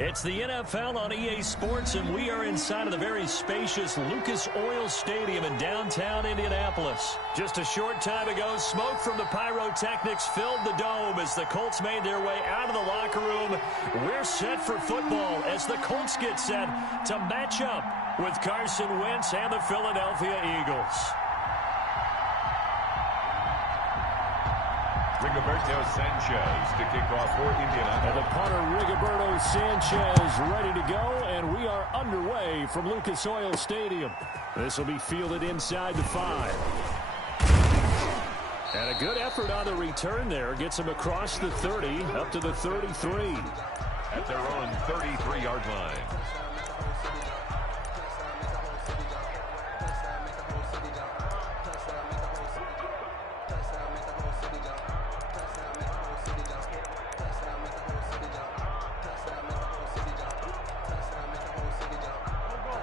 It's the NFL on EA Sports, and we are inside of the very spacious Lucas Oil Stadium in downtown Indianapolis. Just a short time ago, smoke from the pyrotechnics filled the dome as the Colts made their way out of the locker room. We're set for football as the Colts get set to match up with Carson Wentz and the Philadelphia Eagles. Rigoberto Sanchez to kick off for Indianapolis. And the punter Rigoberto Sanchez ready to go, and we are underway from Lucas Oil Stadium. This will be fielded inside the 5. And a good effort on the return there. Gets him across the 30, up to the 33. At their own 33-yard line.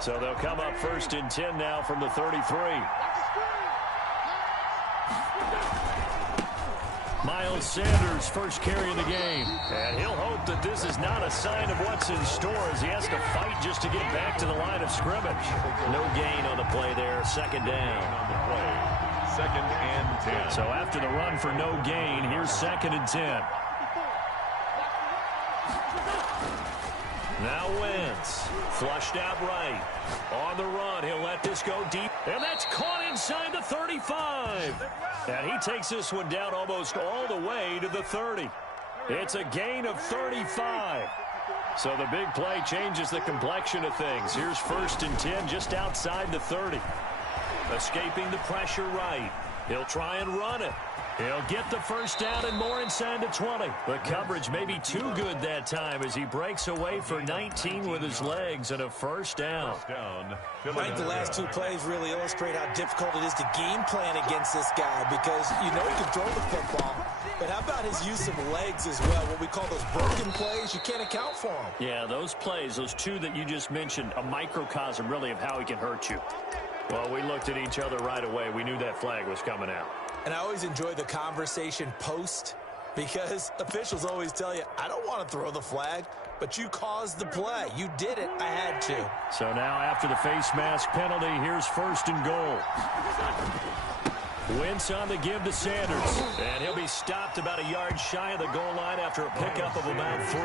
So they'll come up 1st and 10 now from the 33. Miles Sanders first carry of the game. And he'll hope that this is not a sign of what's in store as he has to fight just to get back to the line of scrimmage. No gain on the play there. 2nd down. On the play. 2nd and 10. So after the run for no gain, here's 2nd and 10. Now Wentz, flushed out right. On the run, he'll let this go deep. And that's caught inside the 35. And he takes this one down almost all the way to the 30. It's a gain of 35. So the big play changes the complexion of things. Here's 1st and 10 just outside the 30. Escaping the pressure right. He'll try and run it. He'll get the 1st down and more inside the 20. The coverage may be too good that time as he breaks away for 19 with his legs and a 1st down. I think the last 2 plays really illustrate how difficult it is to game plan against this guy because you know he can throw the football, but how about his use of legs as well? What we call those broken plays, you can't account for them. Yeah, those plays, those 2 that you just mentioned, a microcosm really of how he can hurt you. Well, we looked at each other right away. We knew that flag was coming out. And I always enjoy the conversation post because officials always tell you, I don't want to throw the flag, but you caused the play. You did it. I had to. So now after the face mask penalty, here's 1st and goal. Wentz on the give to Sanders. And he'll be stopped about a yard shy of the goal line after a pickup of about 3.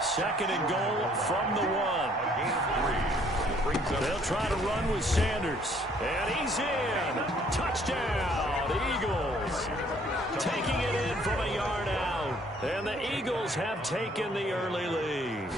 2nd and goal from the 1. They'll try to run with Sanders. And he's in. Touchdown, Eagles. Taking it in from a yard out. And the Eagles have taken the early lead.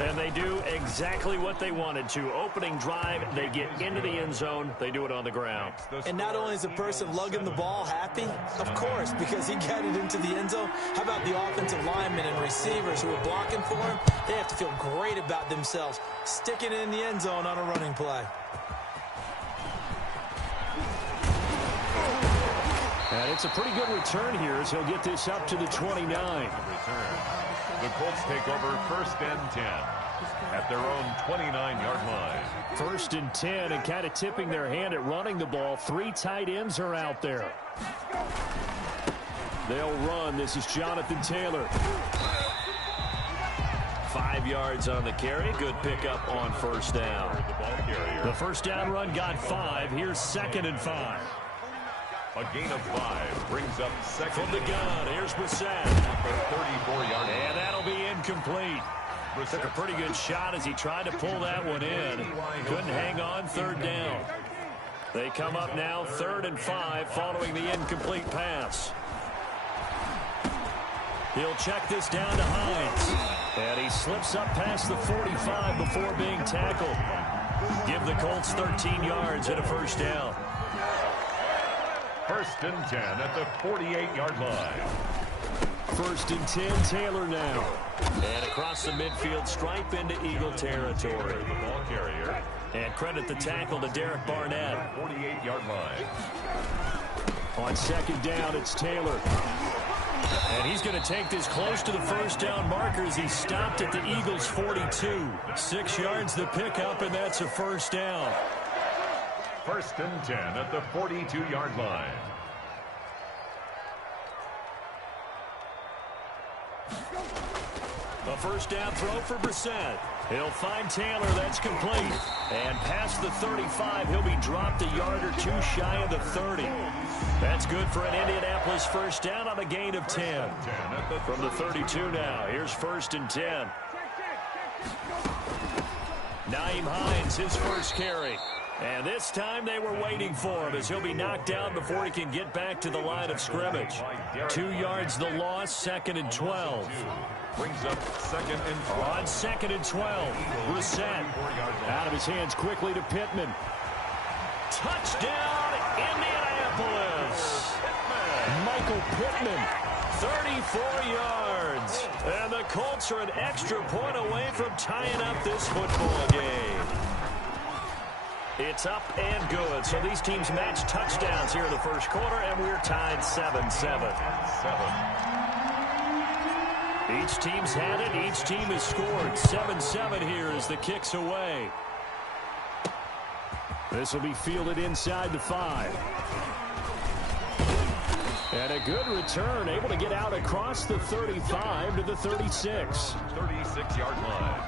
And they do exactly what they wanted to. Opening drive, they get into the end zone. They do it on the ground. And not only is the person lugging the ball happy, of course, because he got it into the end zone. How about the offensive linemen and receivers who are blocking for him? They have to feel great about themselves, sticking it in the end zone on a running play. And it's a pretty good return here as he'll get this up to the 29. The Colts take over 1st and 10 at their own 29-yard line. 1st and 10 and kind of tipping their hand at running the ball. 3 tight ends are out there. They'll run. This is Jonathan Taylor. 5 yards on the carry. Good pickup on 1st down. The 1st down run got 5. Here's 2nd and 5. A gain of 5 brings up 2nd. From the gun, here's Brissett. 34-yard. And that'll be incomplete. Took a pretty good shot as he tried to pull that one in. Couldn't hang on 3rd down. They come up now 3rd and 5 following the incomplete pass. He'll check this down to Hines. And he slips up past the 45 before being tackled. Give the Colts 13 yards and a 1st down. 1st and 10 at the 48-yard line. 1st and 10, Taylor now. And across the midfield stripe into Eagle territory. The ball carrier. And credit the tackle to Derek Barnett. 48-yard line. On 2nd down, it's Taylor. And he's going to take this close to the 1st down marker as he stopped at the Eagles' 42. 6 yards the pickup, and that's a 1st down. 1st and 10 at the 42-yard line. first down throw for Brissett. He'll find Taylor. That's complete. And past the 35, he'll be dropped a yard or two shy of the 30. That's good for an Indianapolis first down on a gain of 10. From the 32 now, here's 1st and 10. Naeem Hines, his first carry. And this time they were waiting for him as he'll be knocked down before he can get back to the line of scrimmage. 2 yards the loss, 2nd and 12. Brings up 2nd and 12. On 2nd and 12, Brissett out of his hands quickly to Pittman. Touchdown, Indianapolis. Michael Pittman, 34 yards. And the Colts are an extra point away from tying up this football game. It's up and good. So these teams match touchdowns here in the first quarter, and we're tied 7-7. Each team's had it. Each team has scored. 7-7 here as the kick's away. This will be fielded inside the 5. And a good return, able to get out across the 35 to the 36. 36-yard line.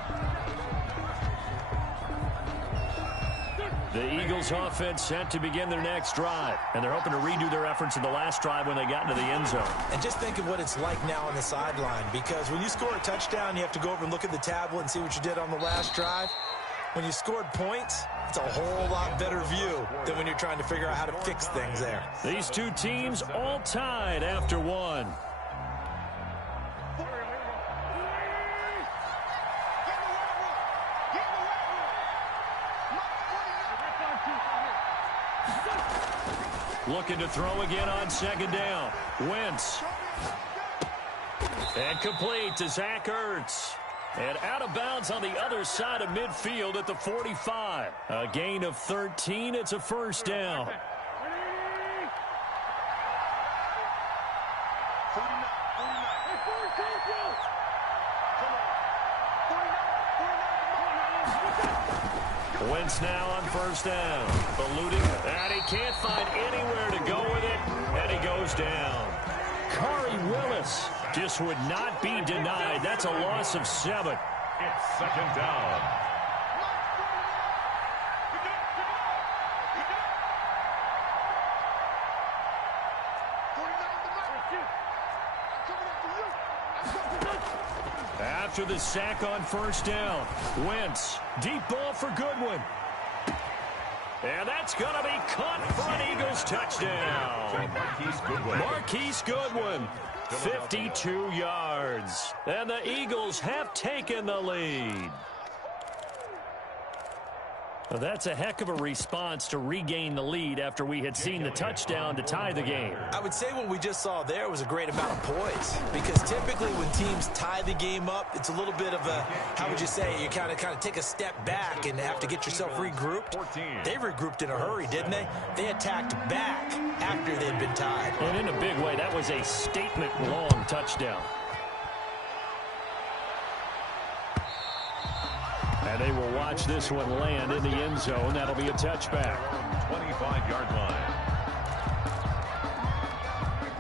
The Eagles offense set to begin their next drive. And they're hoping to redo their efforts in the last drive when they got into the end zone. And just think of what it's like now on the sideline, because when you score a touchdown, you have to go over and look at the tablet and see what you did on the last drive. When you scored points, it's a whole lot better view than when you're trying to figure out how to fix things there. These two teams all tied after one. Looking to throw again on 2nd down. Wentz. And complete to Zach Ertz. And out of bounds on the other side of midfield at the 45. A gain of 13. It's a first down. Wentz now on first down. Eluding, and he can't find anywhere to go with it, and he goes down. Khari Willis just would not be denied. That's a loss of 7. It's 2nd down. After the sack on first down, Wentz, deep ball for Goodwin. And that's going to be caught for an Eagles touchdown. Marquise Goodwin, 52 yards. And the Eagles have taken the lead. Well, that's a heck of a response to regain the lead after we had seen the touchdown to tie the game. I would say what we just saw there was a great amount of poise, because typically when teams tie the game up, it's a little bit of a, how would you say, you kind of take a step back and have to get yourself regrouped. They regrouped in a hurry, didn't they? They attacked back after they'd been tied. And in a big way, that was a statement-long touchdown. And they will watch this one land in the end zone. That'll be a touchback. 25-yard line.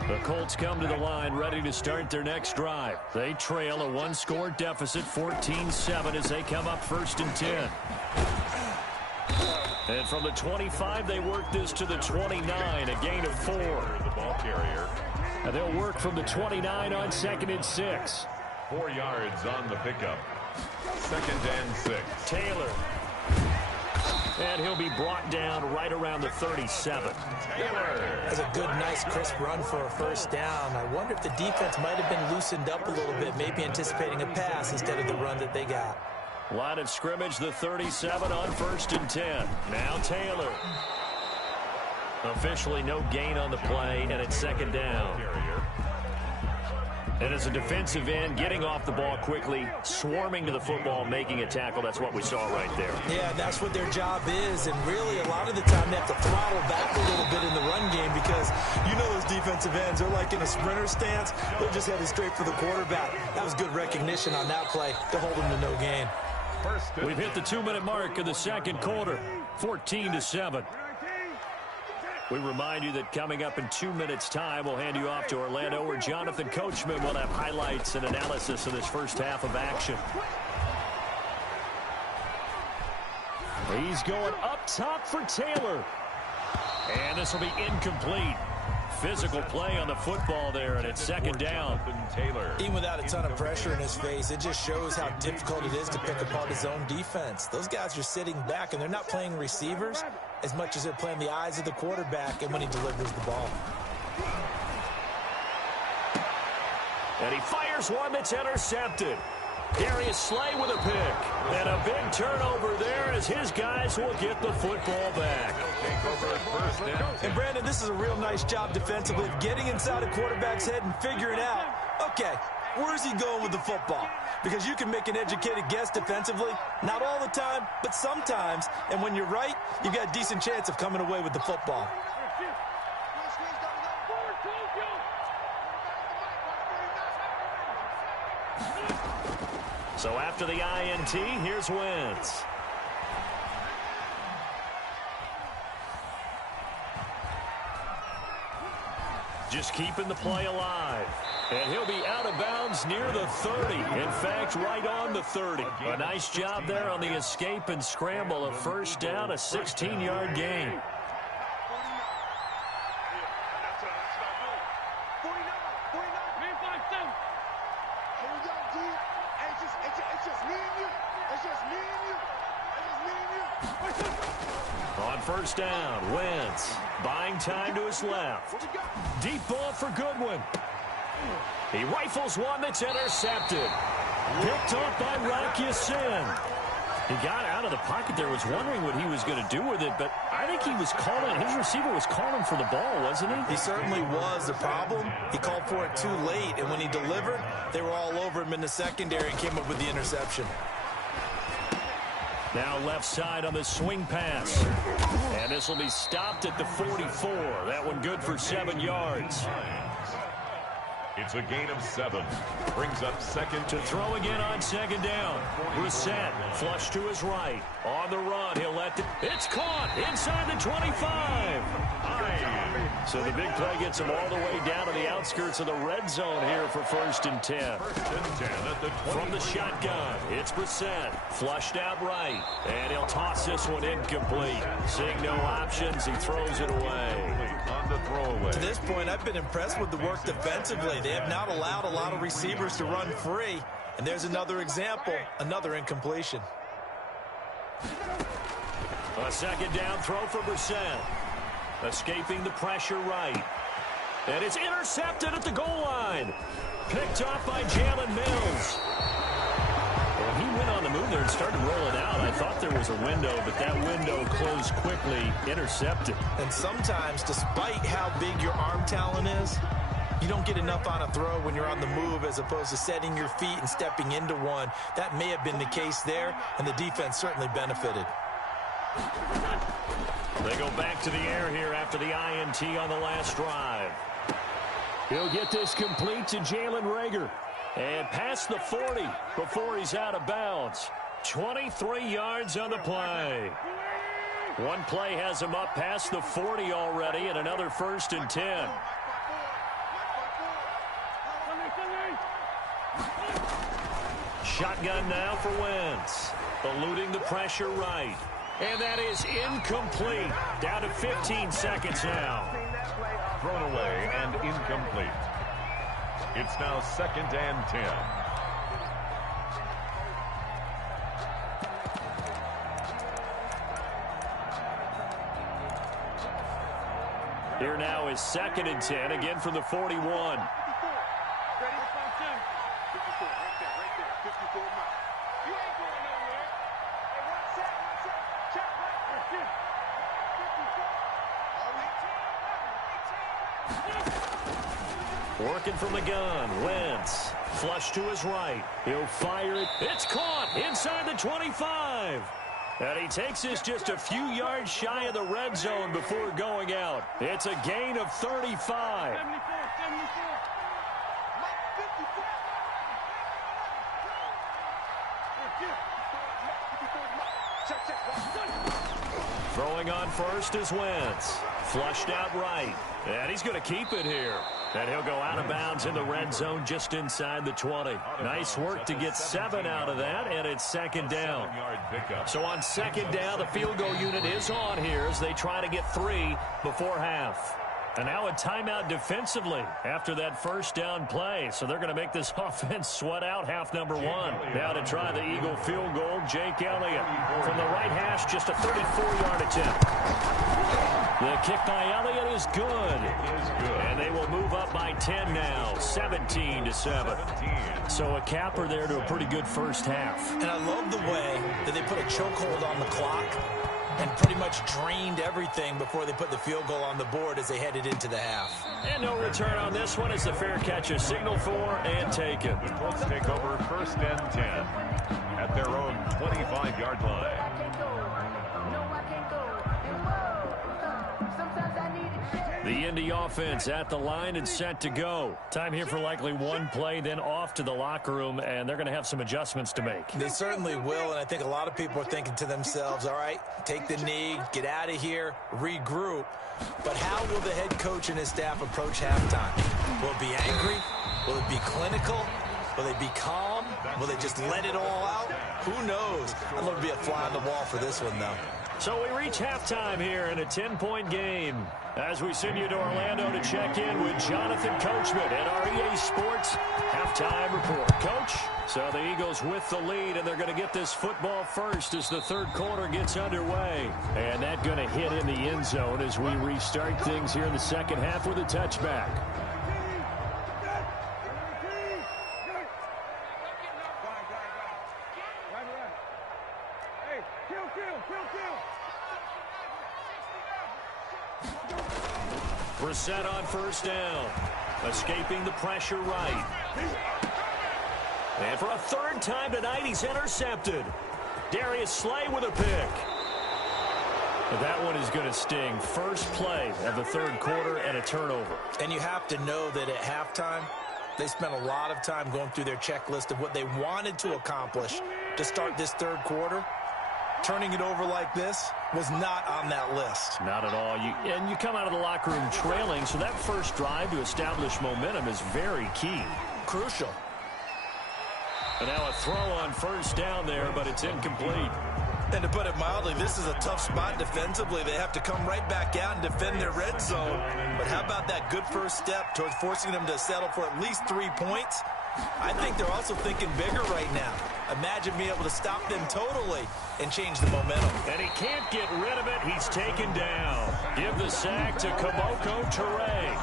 The Colts come to the line ready to start their next drive. They trail a 1-score deficit, 14-7, as they come up 1st and 10. And from the 25, they work this to the 29, a gain of 4. The ball carrier. And they'll work from the 29 on 2nd and 6. 4 yards on the pickup. 2nd and 6. Taylor. And he'll be brought down right around the 37. Taylor. That's a good, nice, crisp run for a first down. I wonder if the defense might have been loosened up a little bit, maybe anticipating a pass instead of the run that they got. Line of scrimmage, the 37 on 1st and 10. Now Taylor. Officially no gain on the play, and it's 2nd down. And as a defensive end, getting off the ball quickly, swarming to the football, making a tackle, that's what we saw right there. Yeah, that's what their job is, and really a lot of the time they have to throttle back a little bit in the run game, because you know those defensive ends, they're like in a sprinter stance. They're just headed straight for the quarterback. That was good recognition on that play to hold them to no gain. We've hit the 2-minute mark of the second quarter, 14-7. We remind you that coming up in 2 minutes' time, we'll hand you off to Orlando, where Jonathan Coachman will have highlights and analysis of this first half of action. He's going up top for Taylor. And this will be incomplete. Physical play on the football there, and it's second down. Taylor. Even without a ton of pressure in his face, it just shows how difficult it is to pick apart his own defense. Those guys are sitting back, and they're not playing receivers as much as they're playing the eyes of the quarterback and when he delivers the ball. And he fires one that's intercepted. Darius Slay with a pick. And a big turnover there as his guys will get the football back. And Brandon, this is a real nice job defensively of getting inside a quarterback's head and figuring out, okay, where's he going with the football? Because you can make an educated guess defensively, not all the time, but sometimes. And when you're right, you've got a decent chance of coming away with the football. So after the INT, here's Wentz. Just keeping the play alive. And he'll be out of bounds near the 30. In fact, right on the 30. A nice job there on the escape and scramble. A first down, a 16-yard gain. On first down, Wentz buying time to his left. Deep ball for Goodwin. He rifles one that's intercepted. Picked off by Rocky Sin. He got out of the pocket there, was wondering what he was going to do with it, but I think he was calling, his receiver was calling for the ball, wasn't he? He certainly was. The problem, he called for it too late, and when he delivered, they were all over him in the secondary and came up with the interception. Now left side on the swing pass. And this will be stopped at the 44. That one good for 7 yards. It's a gain of 7. Brings up second. To throw again on second down. Brissett flush to his right. On the run, he'll let it. It's caught inside the 25. So the big play gets him all the way down to the outskirts of the red zone here for 1st and 10. At the From the shotgun, it's Brissett. Flushed out right. And he'll toss this one incomplete. Seeing no options, he throws it away. On the throwaway. To this point, I've been impressed with the work defensively. They have not allowed a lot of receivers to run free. And there's another example, another incompletion. A second down throw for Brissett. Escaping the pressure right. And it's intercepted at the goal line. Picked off by Jalen Mills. Well, he went on the move there and started rolling out. I thought there was a window, but that window closed quickly. Intercepted. And sometimes, despite how big your arm talent is, you don't get enough on a throw when you're on the move as opposed to setting your feet and stepping into one. That may have been the case there, and the defense certainly benefited. They go back to the air here after the INT on the last drive. He'll get this complete to Jalen Reagor. And past the 40 before he's out of bounds. 23 yards on the play. One play has him up past the 40 already, and another 1st and 10. Shotgun now for Wentz. Eluding the pressure right. And that is incomplete. Down to 15 seconds now. Thrown away and incomplete. It's now 2nd and 10. Here now is 2nd and 10, again from the 41. Working from the gun, Wentz. Flush to his right. He'll fire it. It's caught inside the 25. And he takes this just a few yards shy of the red zone before going out. It's a gain of 35. Throwing on first is Wentz. Flushed out right. And he's going to keep it here. And he'll go out of bounds in the red zone just inside the 20. Nice work to get 7 out of that, and it's second down. So on second down, the field goal unit is on here as they try to get 3 before half. And now a timeout defensively after that first down play. So they're going to make this offense sweat out half number 1. Now to try the Eagle field goal, Jake Elliott. From the right hash, just a 34-yard attempt. The kick by Elliott is good. And they will move up by 10 now, 17-7. So a capper there to a pretty good first half. And I love the way that they put a chokehold on the clock and pretty much drained everything before they put the field goal on the board as they headed into the half. And no return on this one as the fair catch is signaled for and taken. The Colts take over first and 10 at their own 25-yard line. The Indy offense at the line and set to go. Time here for likely one play, then off to the locker room, and they're going to have some adjustments to make. They certainly will, and I think a lot of people are thinking to themselves, all right, take the knee, get out of here, regroup. But how will the head coach and his staff approach halftime? Will it be angry? Will it be clinical? Will they be calm? Will they just let it all out? Who knows? I'd love to be a fly on the wall for this one, though. So we reach halftime here in a 10-point game. As we send you to Orlando to check in with Jonathan Coachman at our EA Sports Halftime Report. Coach, so the Eagles with the lead, and they're going to get this football first as the third quarter gets underway. And that's going to hit in the end zone as we restart things here in the second half with a touchback. Brissett on first down. Escaping the pressure right. And for a third time tonight, he's intercepted. Darius Slay with a pick. But that one is going to sting. First play of the third quarter and a turnover. And you have to know that at halftime, they spent a lot of time going through their checklist of what they wanted to accomplish to start this third quarter. Turning it over like this was not on that list. Not at all. You come out of the locker room trailing, so that first drive to establish momentum is very key. Crucial. And now a throw on first down there, but it's incomplete. And to put it mildly, this is a tough spot defensively. They have to come right back out and defend their red zone. But how about that good first step towards forcing them to settle for at least 3 points? I think they're also thinking bigger right now. Imagine being able to stop them totally and change the momentum. And he can't get rid of it. He's taken down. Give the sack to Koboko Toure.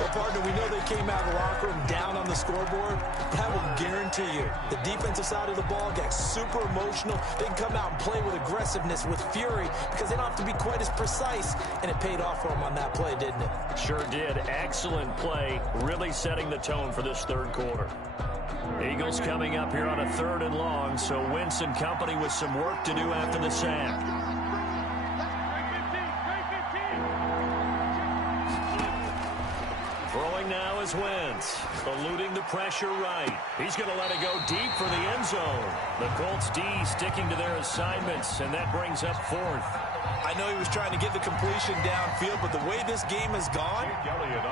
Well, partner, we know they came out of the locker room down on the scoreboard, but I will guarantee you the defensive side of the ball got super emotional. They can come out and play with aggressiveness, with fury, because they don't have to be quite as precise, and it paid off for them on that play, didn't it? Sure did. Excellent play, really setting the tone for this third quarter. Eagles coming up here on a 3rd and long, so Wentz and company with some work to do after the sack. Throwing now is Wentz, eluding the pressure right. He's going to let it go deep for the end zone. The Colts D sticking to their assignments, and that brings up 4th. I know he was trying to get the completion downfield, but the way this game has gone,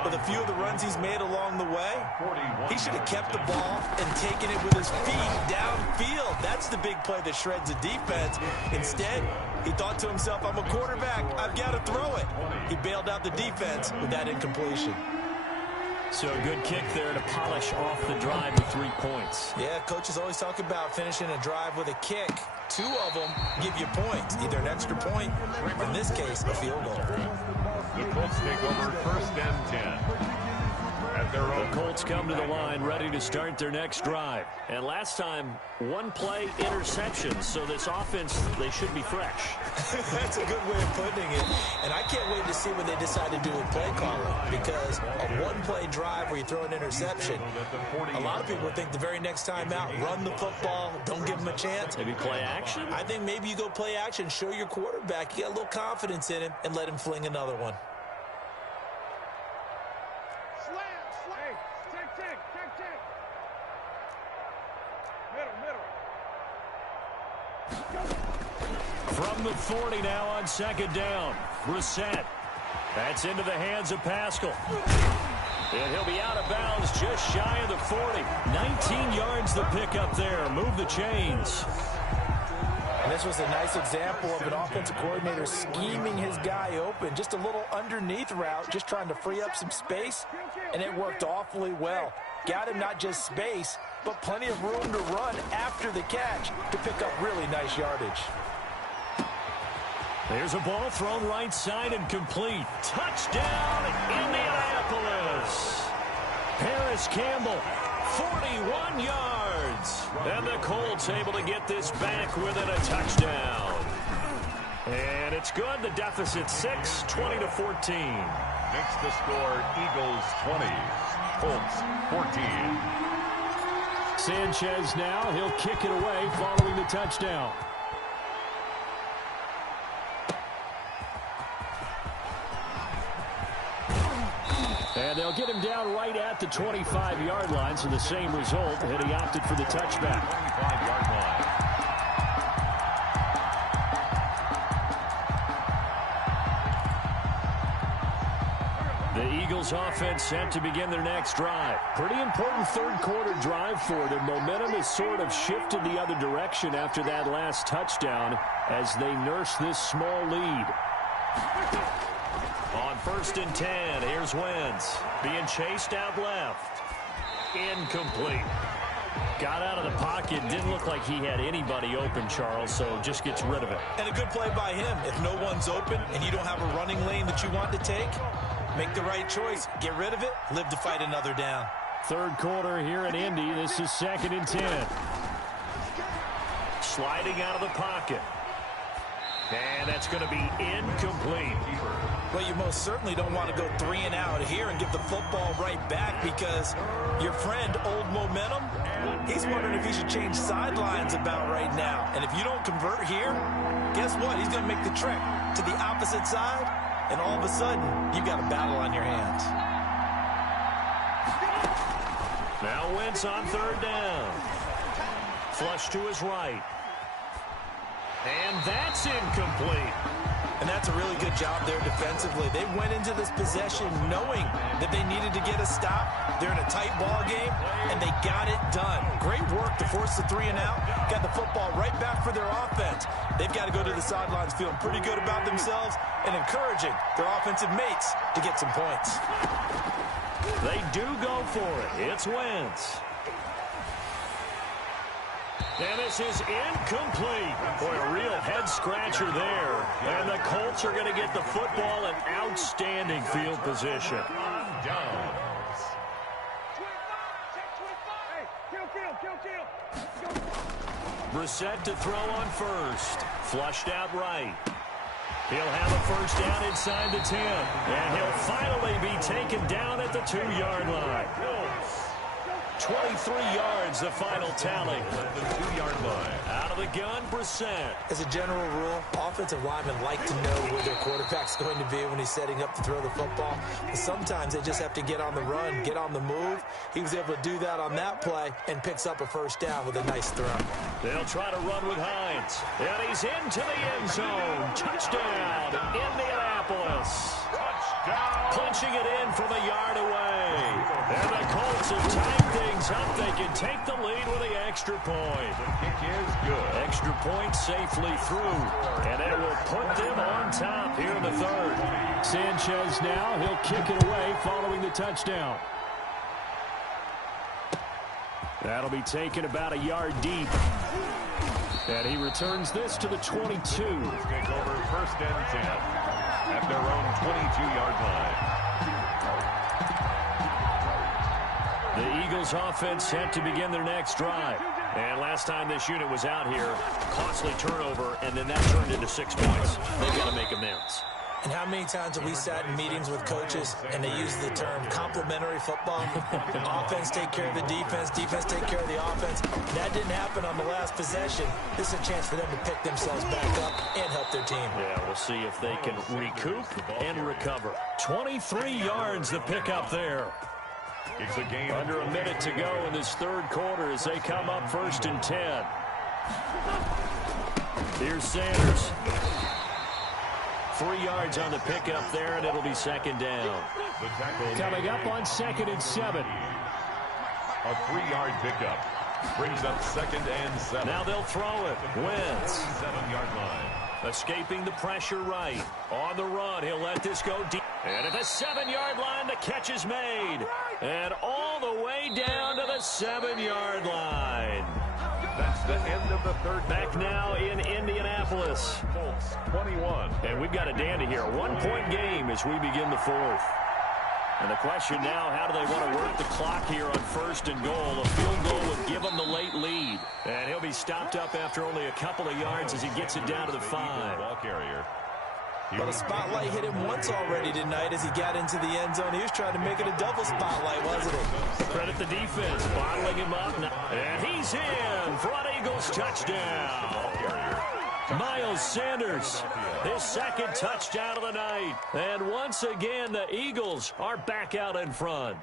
with a few of the runs he's made along the way, he should have kept the ball and taken it with his feet downfield. That's the big play that shreds the defense. Instead, he thought to himself, I'm a quarterback, I've got to throw it. He bailed out the defense with that incompletion. So a good kick there to polish off the drive with 3 points. Yeah, coaches always talk about finishing a drive with a kick. 2 of them give you points, either an extra point, or in this case, a field goal. The Colts take over first and 10. The Colts come to the line ready to start their next drive. And last time, 1 play interception, so this offense, they should be fresh. That's a good way of putting it. And I can't wait to see what they decide to do with play calling, because a 1-play drive where you throw an interception, a lot of people think the very next time out, run the football, don't give them a chance. Maybe play action? I think maybe you go play action, show your quarterback, you got a little confidence in him, and let him fling another one. From the 40 now on second down. Brissett. That's into the hands of Pascal. And he'll be out of bounds just shy of the 40. 19 yards the pickup there. Move the chains. And this was a nice example of an offensive coordinator scheming his guy open. Just a little underneath route, just trying to free up some space, and it worked awfully well. Got him not just space, but plenty of room to run after the catch to pick up really nice yardage. There's a ball thrown right side and complete. Touchdown, Indianapolis. Paris Campbell, 41 yards. And the Colts able to get this back within a touchdown. And it's good. The deficit 6, 20-14. Makes the score Eagles 20, Colts 14. Sanchez now. He'll kick it away following the touchdown. And they'll get him down right at the 25-yard line, so the same result, and he opted for the touchback. 25-yard line. The Eagles offense set to begin their next drive. Pretty important third-quarter drive for them. Momentum has sort of shifted the other direction after that last touchdown as they nurse this small lead. On 1st and 10, here's Wentz. Being chased out left. Incomplete. Got out of the pocket. Didn't look like he had anybody open, Charles, so just gets rid of it. And a good play by him. If no one's open and you don't have a running lane that you want to take, make the right choice. Get rid of it. Live to fight another down. Third quarter here in Indy. This is 2nd and 10. Sliding out of the pocket. And that's going to be incomplete. Well, you most certainly don't want to go 3 and out here and give the football right back because your friend, Old Momentum, he's wondering if he should change sidelines about right now. And if you don't convert here, guess what? He's going to make the trek to the opposite side, and all of a sudden, you've got a battle on your hands. Now Wentz on 3rd down. Flush to his right. And that's incomplete. And that's a really good job there defensively. They went into this possession knowing that they needed to get a stop. They're in a tight ball game, and they got it done. Great work to force the 3 and out. Got the football right back for their offense. They've got to go to the sidelines feeling pretty good about themselves and encouraging their offensive mates to get some points. They do go for it. It's Wentz. And this is incomplete. Boy, a real head-scratcher there. And the Colts are going to get the football in outstanding field position. Brissett to throw on 1st. Flushed out right. He'll have a 1st down inside the 10. And he'll finally be taken down at the 2-yard line. 23 yards, the final tally. The 2-yard line. Out of the gun, Brissett. As a general rule, offensive linemen like to know where their quarterback's going to be when he's setting up to throw the football. But sometimes they just have to get on the run, get on the move. He was able to do that on that play and picks up a 1st down with a nice throw. They'll try to run with Hines. And he's into the end zone. Touchdown, Indianapolis. Touchdown. Punching it in from a yard away. And the Colts have tied things up. They can take the lead with the extra point. The kick is good. Extra point safely through. And it will put them on top here in the 3rd. Sanchez now. He'll kick it away following the touchdown. That'll be taken about a yard deep. And he returns this to the 22. Take over 1st and 10 at their own 22-yard line. The Eagles offense set to begin their next drive. And last time this unit was out here, costly turnover, and then that turned into 6 points. They've got to make amends. And how many times have we sat in meetings with coaches and they use the term complementary football? Offense take care of the defense, defense take care of the offense. That didn't happen on the last possession. This is a chance for them to pick themselves back up and help their team. Yeah, we'll see if they can recoup and recover. 23 yards the pickup there. It's a game under a minute to go in this 3rd quarter as they come up 1st and 10. Here's Sanders. 3 yards on the pickup there, and it'll be second down. Coming up on 2nd and 7. A 3-yard pickup brings up 2nd and 7. Now they'll throw it. Wentz. 7-yard line. Escaping the pressure right. On the run, he'll let this go deep. And at the 7-yard line, the catch is made. And all the way down to the 7-yard line. That's the end of the third. Back now in Indianapolis. Colts 21. And we've got a dandy here. 1-point game as we begin the 4th. And the question now, how do they want to work the clock here on 1st and goal? A field goal would give them the late lead. And he'll be stopped up after only a couple of yards as he gets it down to the 5. Ball carrier. But a spotlight hit him once already tonight as he got into the end zone. He was trying to make it a double spotlight, wasn't he? Credit the defense, bottling him up. And he's in for an Eagles touchdown. Miles Sanders, his 2nd touchdown of the night. And once again, the Eagles are back out in front.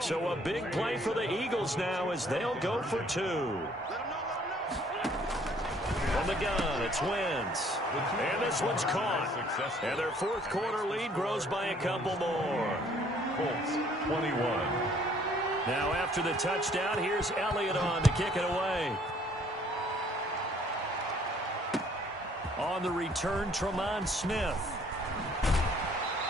So a big play for the Eagles now as they'll go for 2. From the gun, it's Wentz. And this one's caught. And their 4th quarter lead grows by a couple more. Colts 21. Now after the touchdown, here's Elliott on to kick it away. On the return, Tremont Smith.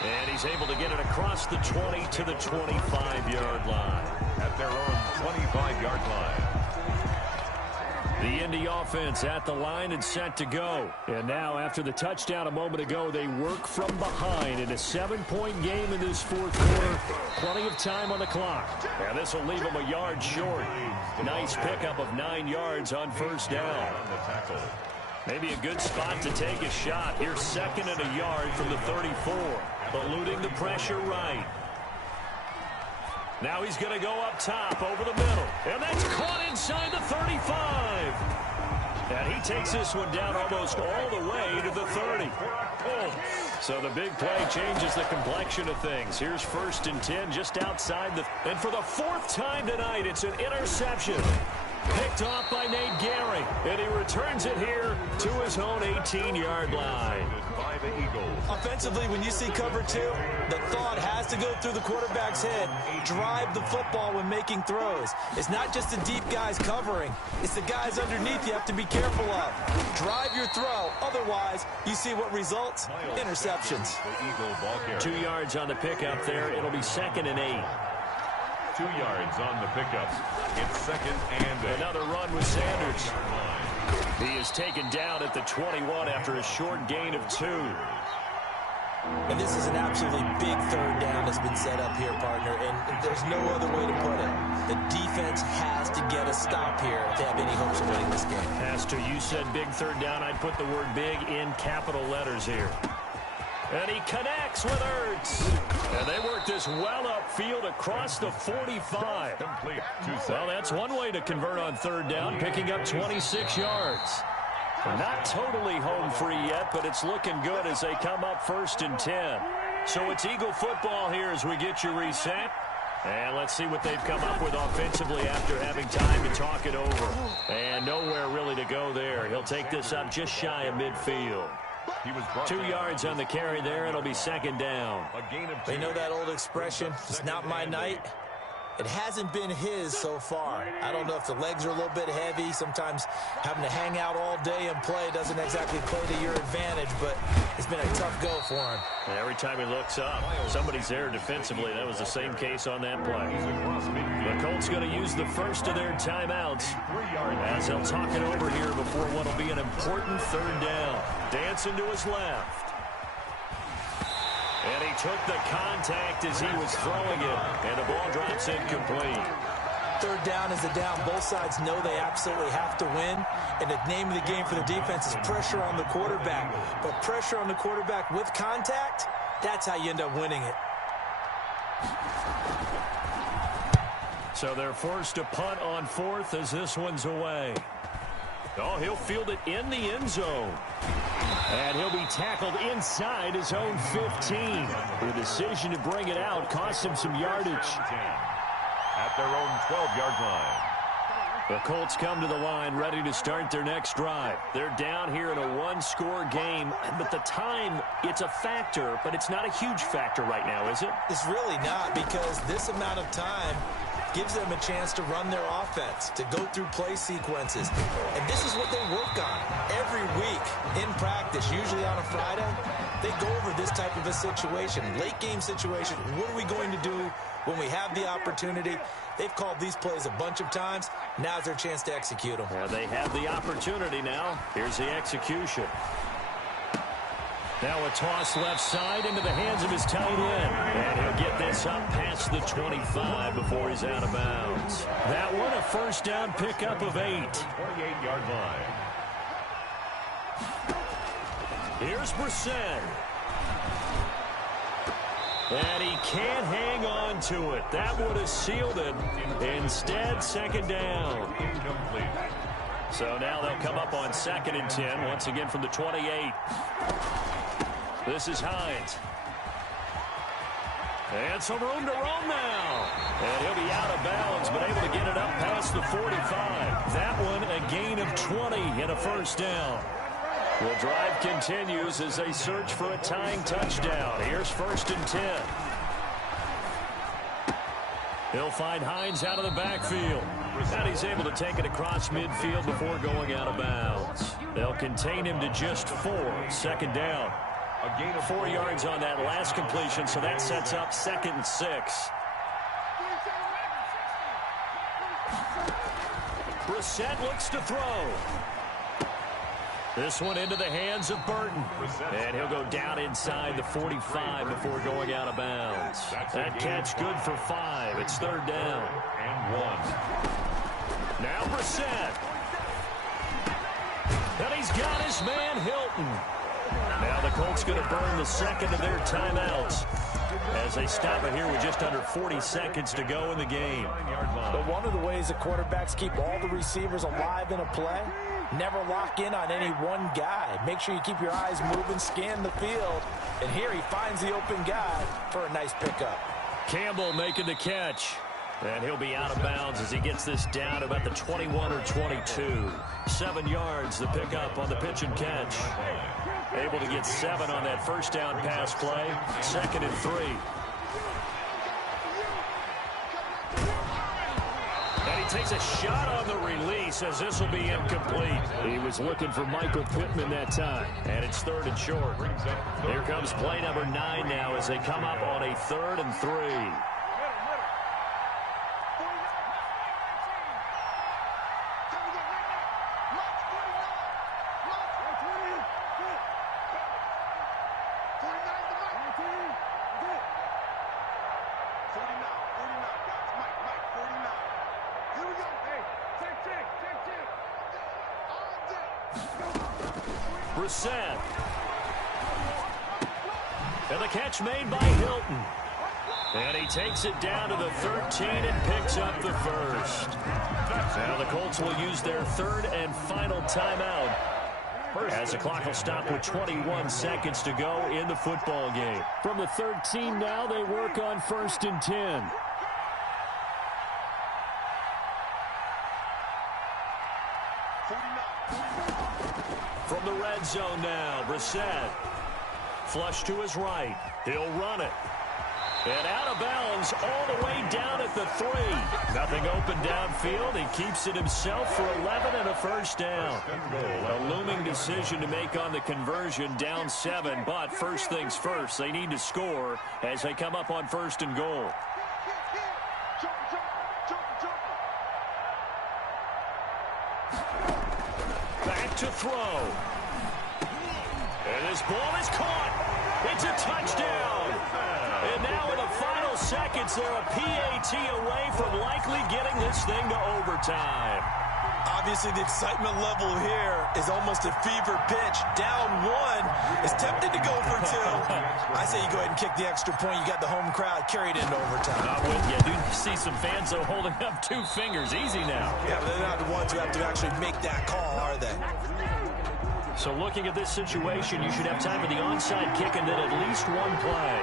And he's able to get it across the 20 to the 25-yard line. At their own 25-yard line. The Indy offense at the line and set to go. And now, after the touchdown a moment ago, they work from behind in a 7-point game in this 4th quarter. Plenty of time on the clock. And this will leave them a yard short. Nice pickup of 9 yards on 1st down. Maybe a good spot to take a shot. Here's 2nd and a yard from the 34. Eluding the pressure right. Now he's going to go up top over the middle. And that's caught inside the 35. And he takes this one down almost all the way to the 30. So the big play changes the complexion of things. Here's 1st and 10 just outside the... And for the 4th time tonight, it's an interception. Picked off by Nate Gehring. And he returns it here to his own 18-yard line. By the Eagles. Offensively, when you see cover 2, the thought has to go through the quarterback's head. Drive the football when making throws. It's not just the deep guys covering. It's the guys underneath you have to be careful of. Drive your throw. Otherwise, you see what results? Interceptions. The Eagle ball carrier. 2 yards on the pickup there. It'll be 2nd and 8. 2 yards on the pickup. It's 2nd and 8. Another run with Sanders. He is taken down at the 21 after a short gain of 2. And this is an absolutely big 3rd down that's been set up here, partner, and there's no other way to put it. The defense has to get a stop here if they have any hopes of winning this game. Pastor, you said big 3rd down. I'd put the word big in capital letters here. And he connects with Ertz. And they work this well upfield across the 45. Complete. Well, that's one way to convert on 3rd down, picking up 26 yards. Not totally home free yet, but it's looking good as they come up 1st and 10. So it's Eagle football here as we get you reset. And let's see what they've come up with offensively after having time to talk it over. And nowhere really to go there. He'll take this up just shy of midfield. 2 yards on the carry there. It'll be 2nd down. They know that old expression, it's not my night. It hasn't been his so far. I don't know if the legs are a little bit heavy. Sometimes having to hang out all day and play doesn't exactly play to your advantage, but it's been a tough go for him. And every time he looks up, somebody's there defensively. That was the same case on that play. The Colts going to use the first of their timeouts as they'll talk it over here before what will be an important 3rd down. Dancing to his left. And he took the contact as he was throwing it, and the ball drops incomplete. 3rd down is a down. Both sides know they absolutely have to win, and the name of the game for the defense is pressure on the quarterback. But pressure on the quarterback with contact, that's how you end up winning it. So they're forced to punt on 4th as this one's away. Oh, he'll field it in the end zone. And he'll be tackled inside his own 15. The decision to bring it out cost him some yardage. At their own 12-yard line. The Colts come to the line ready to start their next drive. They're down here in a one-score game, but the time, it's a factor, but it's not a huge factor right now, is it? It's really not, because this amount of time gives them a chance to run their offense, to go through play sequences. And this is what they work on every week in practice, usually on a Friday. They go over this type of a situation, late game situation. What are we going to do when we have the opportunity? They've called these plays a bunch of times. Now's their chance to execute them. Yeah, they have the opportunity now. Here's the execution. Now a toss left side into the hands of his tight end. And he'll get this up past the 25 before he's out of bounds. That one, a first down pickup of 8. 28-yard line. Here's Brissett. And he can't hang on to it. That would have sealed it. Instead, second down. Incomplete. So now they'll come up on 2nd and 10, once again from the 28. This is Hines. And some room to roam now. And he'll be out of bounds, but able to get it up past the 45. That one a gain of 20 and a first down. The drive continues as they search for a tying touchdown. Here's 1st and 10. He'll find Hines out of the backfield. And he's able to take it across midfield before going out of bounds. They'll contain him to just 4. 2nd down. A gain of 4 yards on that last completion, so that sets up 2nd and 6. Brissett looks to throw. This one into the hands of Burton. And he'll go down inside the 45 before going out of bounds. That catch good for 5. It's 3rd down. And 1. Now Brissett. And he's got his man Hilton. Now the Colts going to burn the second of their timeouts as they stop it here with just under 40 seconds to go in the game. But one of the ways the quarterbacks keep all the receivers alive in a play, never lock in on any one guy. Make sure you keep your eyes moving, scan the field. And here he finds the open guy for a nice pickup. Campbell making the catch. And he'll be out of bounds as he gets this down about the 21 or 22. 7 yards, the pickup on the pitch and catch. Able to get 7 on that first down pass play. 2nd and 3. And he takes a shot on the release as this will be incomplete. He was looking for Michael Pittman that time. And it's 3rd and short. Here comes play number 9 now as they come up on a 3rd and 3. Brissett. And the catch made by Hilton. And he takes it down to the 13 and picks up the first. Now the Colts will use their 3rd and final timeout as the clock will stop with 21 seconds to go in the football game. From the 13 now, they work on 1st and 10. From the red zone now, Brissett. Flush to his right. He'll run it. And out of bounds all the way down at the 3. Nothing open downfield. He keeps it himself for 11 and a first down. A looming decision to make on the conversion, down 7. But first things first, they need to score as they come up on 1st and goal. Back to throw. And this ball is caught. It's a touchdown. And now in the final seconds, they're a PAT away from likely getting this thing to overtime. Obviously, the excitement level here is almost a fever pitch. Down 1 is tempted to go for 2. I say you go ahead and kick the extra point. You got the home crowd carried into overtime. I'm with you. Do see some fans, though, holding up 2 fingers. Easy now. Yeah, but they're not the ones who have to actually make that call, are they? So looking at this situation, you should have time for the onside kick and then at least 1 play.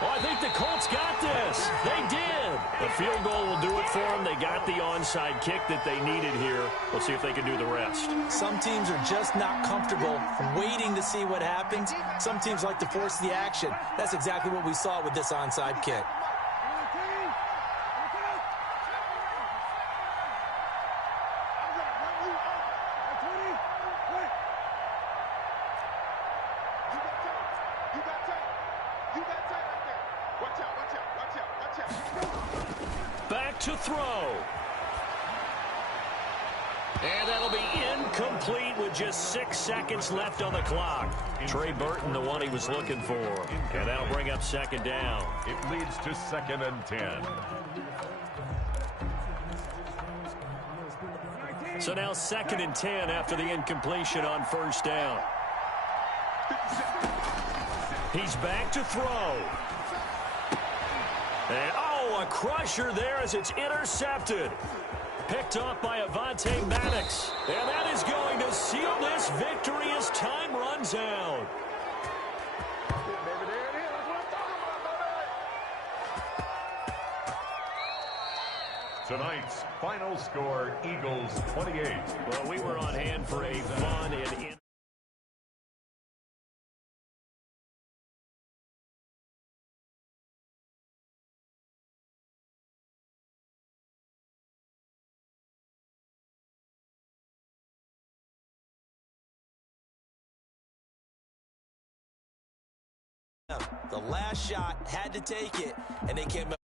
Well, I think the Colts got this. They did. The field goal will do it for them. They got the onside kick that they needed here. We'll see if they can do the rest. Some teams are just not comfortable waiting to see what happens. Some teams like to force the action. That's exactly what we saw with this onside kick. Back to throw. And that'll be incomplete with just 6 seconds left on the clock. Trey Burton, the one he was looking for. And that'll bring up second down. It leads to 2nd and 10. So now 2nd and 10 after the incompletion on first down. He's back to throw. And, a crusher there as it's intercepted. Picked off by Avonte Maddox. And that is going to seal this victory as time runs out. Tonight's final score, Eagles 28. Well, we were on hand for a fun and the last shot, had to take it, and they came up.